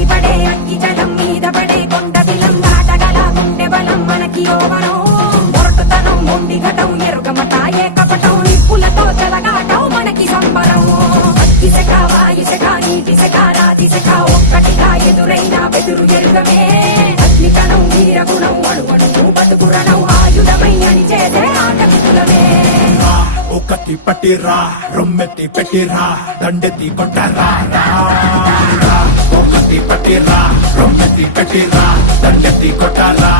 ఎగిసిపడే అగ్గి జలం మీద పడే కొండ బిలం దాటగల గుండె బలం మనకి ఓవరం మొరటుతనం మొండి ఘటం ఎరుగమట ఏకపటం నిప్పులతో చెలగాటం మనకి సంబరం అగ్గిసెక వాయుసెక నీటిసెక రాతిసెక ఒక్కటిగా ఎదురైన బెదురు ఎరుగమే అగ్నికణం వీరగుణం అణువణువు బతుకురణం ఆయుధమై అని చేసే ఆటవికులమే ఒకటి పట్టిరా రొమ్మెత్తి పెట్టిరా దండెత్తి కొట్టరా ఒకటి పట్టిరా రొమ్మెత్తి పెట్టిరా దండెత్తి కొట్టరా